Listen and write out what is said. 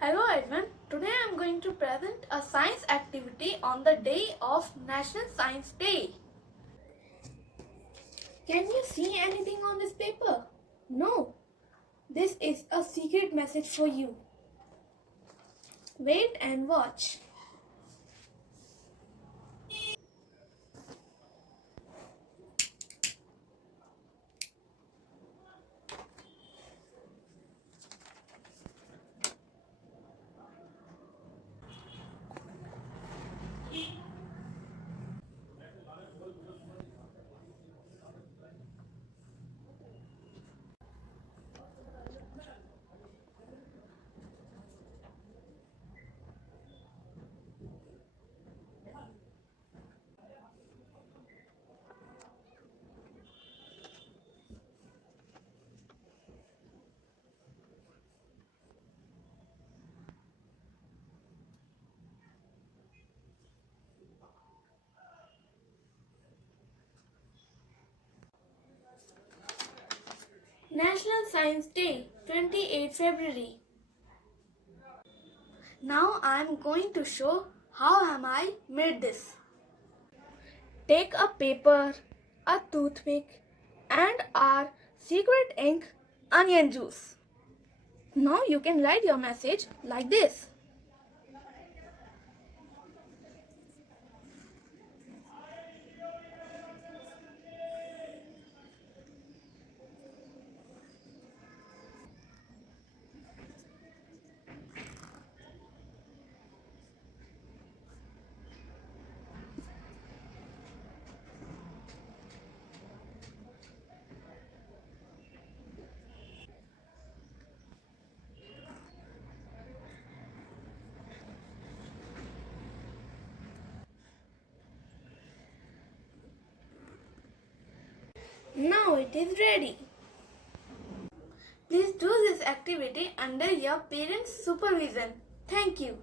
Hello everyone, today I am going to present a science activity on the day of National Science Day. Can you see anything on this paper? No, this is a secret message for you. Wait and watch. National Science Day, 28 February. Now I am going to show how am I made this. Take a paper, a toothpick and our secret ink, onion juice. Now you can write your message like this. Now it is ready. Please do this activity under your parents' supervision. Thank you.